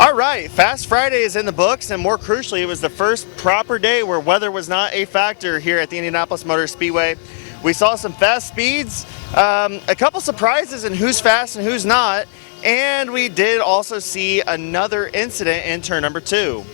All right, Fast Friday is in the books, and more crucially, it was the first proper day where weather was not a factor here at the Indianapolis Motor Speedway. We saw some fast speeds, a couple surprises in who's fast and who's not, and we did also see another incident in turn number 2.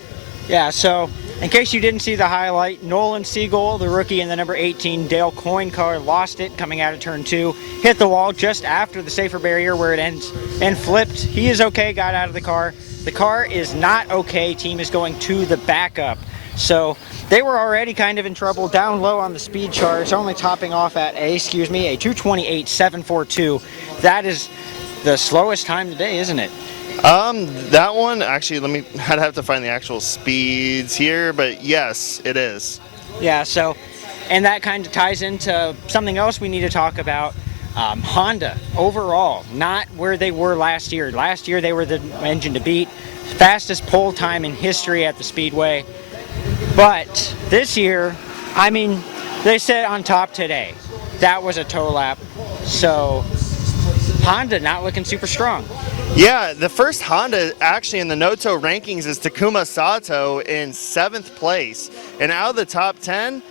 Yeah, so in case you didn't see the highlight, Nolan Siegel, the rookie in the number 18 Dale Coyne car, lost it coming out of turn 2, hit the wall just after the safer barrier where it ends, and flipped. He is okay, got out of the car. The car is not okay. Team is going to the backup. So they were already kind of in trouble down low on the speed charts, only topping off at a 228.742. That is the slowest time today, isn't it? That one, actually, I'd have to find the actual speeds here, but yes, it is. Yeah, so, and that kind of ties into something else we need to talk about. Honda, overall, not where they were last year. Last year, they were the engine to beat, fastest pole time in history at the Speedway. But this year, I mean, they sit on top today. That was a toe lap. So, Honda not looking super strong. Yeah, the first Honda actually in the Noto rankings is Takuma Sato in 7th place. And out of the top 10,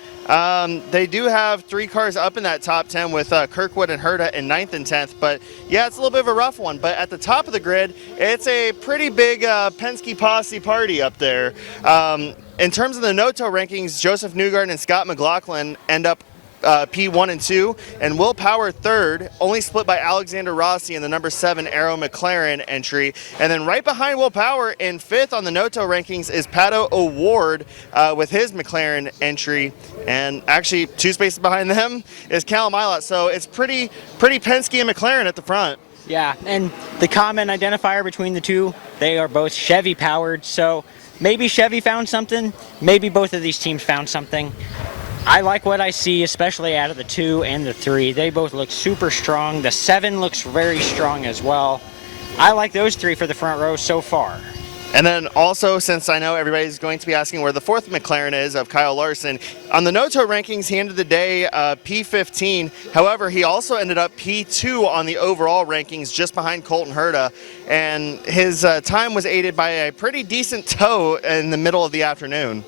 they do have 3 cars up in that top 10 with Kirkwood and Herta in 9th and 10th. But yeah, it's a little bit of a rough one. But at the top of the grid, it's a pretty big Penske posse party up there. In terms of the Noto rankings, Josef Newgarden and Scott McLaughlin end up P1 and 2, and Will Power 3rd, only split by Alexander Rossi in the number 7 Arrow McLaren entry. And then right behind Will Power in 5th on the Noto rankings is Pato O'Ward with his McLaren entry. And actually 2 spaces behind them is Callum Ilott. So it's pretty Penske and McLaren at the front. Yeah, and the common identifier between the two, they are both Chevy powered. So maybe Chevy found something, maybe both of these teams found something. I like what I see, especially out of the 2 and the 3. They both look super strong. The 7 looks very strong as well. I like those 3 for the front row so far. And then also, since I know everybody's going to be asking where the 4th McLaren is of Kyle Larson, on the Noto rankings, he ended the day P15. However, he also ended up P2 on the overall rankings, just behind Colton Herta. And his time was aided by a pretty decent tow in the middle of the afternoon.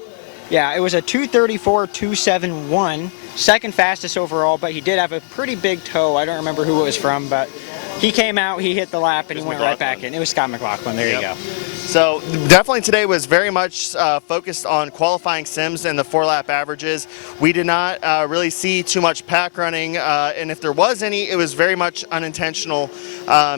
Yeah, it was a 2:34.271, second fastest overall, but he did have a pretty big toe. I don't remember who it was from, but he came out, he hit the lap, and he went right back in. It was Scott McLaughlin. There you go. So definitely today was very much focused on qualifying sims and the 4-lap averages. We did not really see too much pack running, and if there was any, it was very much unintentional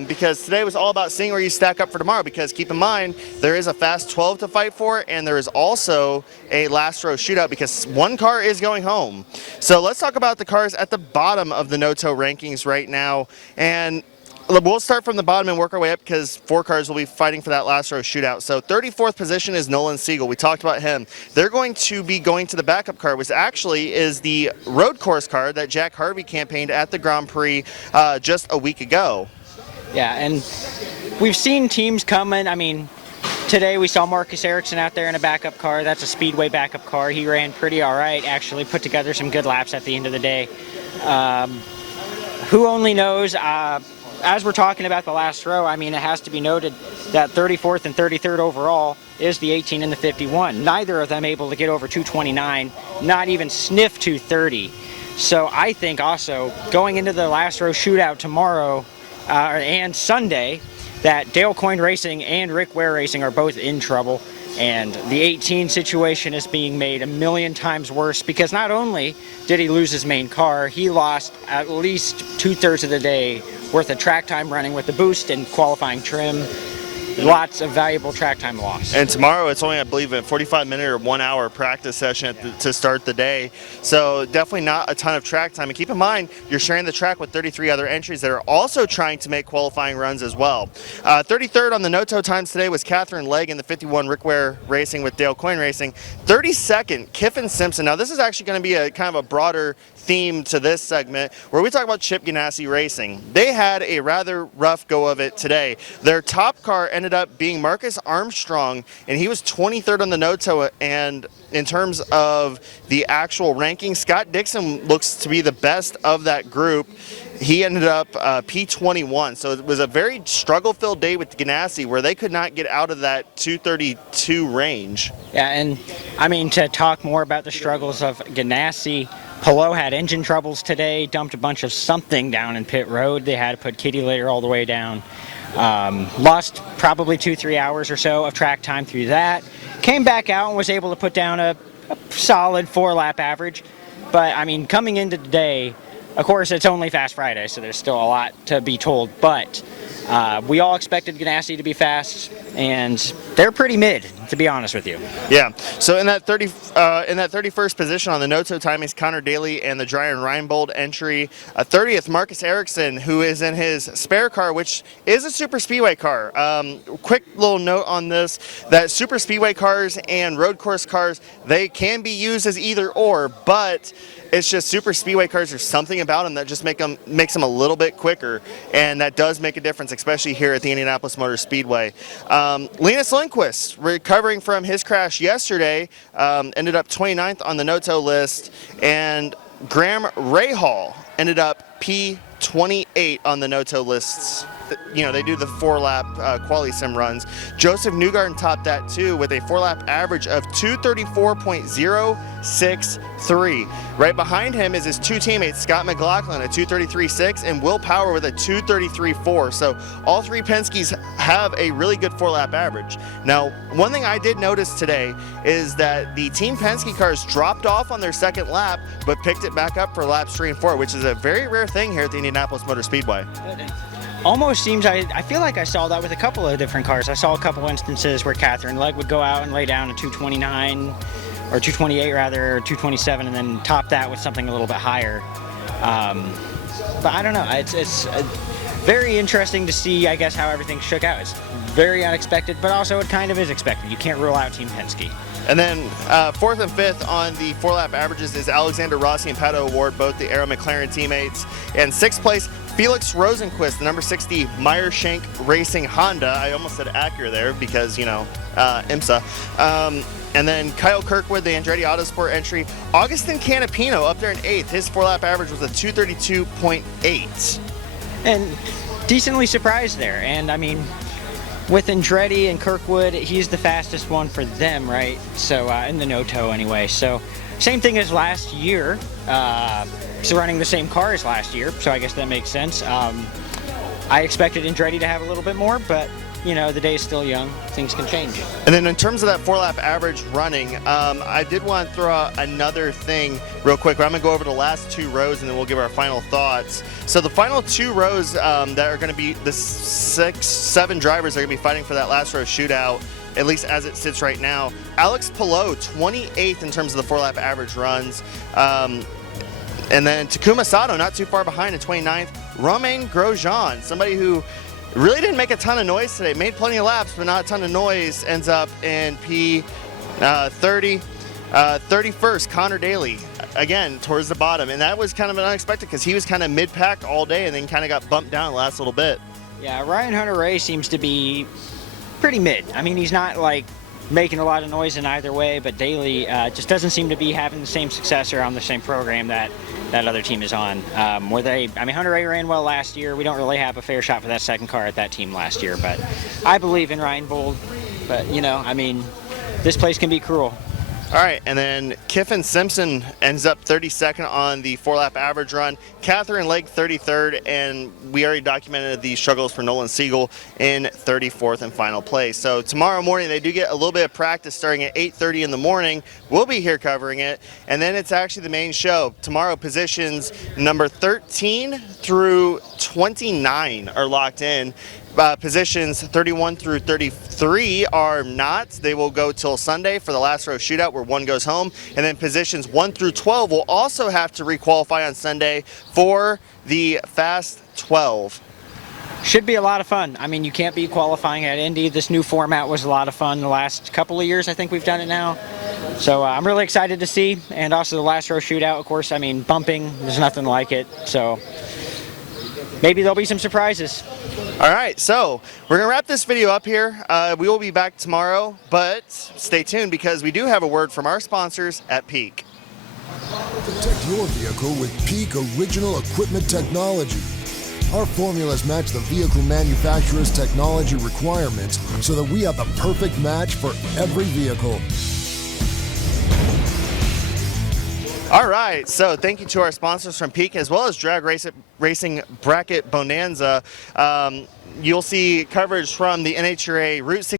because today was all about seeing where you stack up for tomorrow, because keep in mind, there is a fast 12 to fight for, and there is also a last row shootout because one car is going home. So let's talk about the cars at the bottom of the Noto rankings right now. And we'll start from the bottom and work our way up because 4 cars will be fighting for that last row shootout. So 34th position is Nolan Siegel. We talked about him. They're going to be going to the backup car, which actually is the road course car that Jack Harvey campaigned at the Grand Prix just a week ago. Yeah, and we've seen teams come in. I mean, today we saw Marcus Ericsson out there in a backup car. That's a Speedway backup car. He ran pretty all right, actually put together some good laps at the end of the day. Who only knows? As we're talking about the last row, I mean, it has to be noted that 34th and 33rd overall is the 18 and the 51. Neither of them able to get over 229, not even sniff 230. So I think also going into the last row shootout tomorrow and Sunday, that Dale Coyne Racing and Rick Ware Racing are both in trouble. And the 18 situation is being made a million times worse because not only did he lose his main car, he lost at least 2/3 of the day worth of track time running with the boost and qualifying trim. Lots of valuable track time lost. And tomorrow it's only, I believe, a 45-minute or 1-hour practice session to start the day. So definitely not a ton of track time. And keep in mind, you're sharing the track with 33 other entries that are also trying to make qualifying runs as well. 33rd on the Noto times today was Catherine Legg in the 51 Rick Ware Racing with Dale Coyne Racing. 32nd, Kiffin Simpson. Now this is actually going to be a kind of a broader theme to this segment where we talk about Chip Ganassi Racing. They had a rather rough go of it today. Their top car ended up being Marcus Armstrong, and he was 23rd on the Noto. And in terms of the actual ranking, Scott Dixon looks to be the best of that group. he ended up P21. So it was a very struggle-filled day with Ganassi where they could not get out of that 232 range. Yeah, and I mean, to talk more about the struggles of Ganassi, Palou had engine troubles today, dumped a bunch of something down in pit road. They had to put kitty litter all the way down. Lost probably 2-3 hours or so of track time through that. Came back out and was able to put down a solid 4-lap average. But I mean, coming into today, of course, it's only Fast Friday, so there's still a lot to be told. But we all expected Ganassi to be fast, and they're pretty mid, to be honest with you. Yeah. So in that 31st position on the Noto time is Connor Daly and the Dryan Reinbold entry. 30th, Marcus Ericsson, who is in his spare car, which is a super speedway car. Quick little note on this: that super speedway cars and road course cars, they can be used as either or, but it's just super speedway cars, there's something about them that just makes them a little bit quicker, and that does make a difference, especially here at the Indianapolis Motor Speedway. Linus Lundqvist, recovering from his crash yesterday, ended up 29th on the Noto list, and Graham Rahal ended up P28 on the Noto lists. You know, they do the 4-lap quali sim runs. Josef Newgarden topped that too with a 4-lap average of 234.063. Right behind him is his two teammates, Scott McLaughlin at 233.6 and Will Power with a 233.4. So all three Penskes have a really good 4-lap average. Now, one thing I did notice today is that the Team Penske cars dropped off on their second lap, but picked it back up for laps 3 and 4, which is a very rare thing here at the Indianapolis Motor Speedway. Almost seems, I feel like I saw that with a couple of different cars. I saw a couple instances where Catherine Legg would go out and lay down a 229, or 228 rather, or 227, and then top that with something a little bit higher. But I don't know, it's very interesting to see, I guess, how everything shook out. It's very unexpected, but also it kind of is expected. You can't rule out Team Penske. And then 4th and 5th on the 4-lap averages is Alexander Rossi and Pato Award, both the Arrow McLaren teammates. And 6th place, Felix Rosenquist, the number 60 Meyer-Shank Racing Honda. I almost said Acura there because, you know, IMSA. And then Kyle Kirkwood, the Andretti Autosport entry. Augustin Canapino up there in 8th. His 4-lap average was a 232.8. And decently surprised there. And I mean, with Andretti and Kirkwood, he's the fastest one for them, right? So in the Noto anyway. So same thing as last year. So running the same car as last year, so I guess that makes sense. I expected Andretti to have a little bit more, but you know, the day is still young. Things can change. And then in terms of that 4-lap average running, I did want to throw out another thing real quick. But I'm going to go over the last 2 rows, and then we'll give our final thoughts. So the final 2 rows that are going to be the 6-7 drivers that are going to be fighting for that last row shootout, at least as it sits right now. Alex Palou, 28th in terms of the 4-lap average runs. And then Takuma Sato, not too far behind at 29th. Romain Grosjean, somebody who really didn't make a ton of noise today, made plenty of laps, but not a ton of noise, ends up in P30. 31st, Connor Daly, again, towards the bottom. And that was kind of unexpected because he was kind of mid-pack all day and then kind of got bumped down the last little bit. Yeah, Ryan Hunter-Reay seems to be pretty mid. I mean, he's not like making a lot of noise in either way, but Daly just doesn't seem to be having the same success or on the same program that other team is on. I mean, Hunter-Reay ran well last year. We don't really have a fair shot for that second car at that team last year, but I believe in Reinbold. But, you know, I mean, this place can be cruel. All right, and then Kiffin Simpson ends up 32nd on the 4-lap average run. Catherine Legg 33rd, and we already documented the struggles for Nolan Siegel in 34th and final place. So tomorrow morning they do get a little bit of practice starting at 8:30 in the morning. We'll be here covering it, and then it's actually the main show. Tomorrow positions number 13 through 29 are locked in. Positions 31 through 33 are not. They will go till Sunday for the last row shootout where one goes home. And then positions 1 through 12 will also have to requalify on Sunday for the Fast 12. Should be a lot of fun. I mean, you can't beat qualifying at Indy. This new format was a lot of fun the last couple of years. I think we've done it now. So I'm really excited to see. And also the last row shootout, of course, I mean, bumping, there's nothing like it. So maybe there'll be some surprises. All right, so we're going to wrap this video up here. We will be back tomorrow, but stay tuned because we do have a word from our sponsors at Peak. Protect your vehicle with Peak Original Equipment Technology. Our formulas match the vehicle manufacturer's technology requirements so that we have the perfect match for every vehicle. All right, so thank you to our sponsors from Peak as well as Drag Racing Bracket Bonanza. You'll see coverage from the NHRA Route 6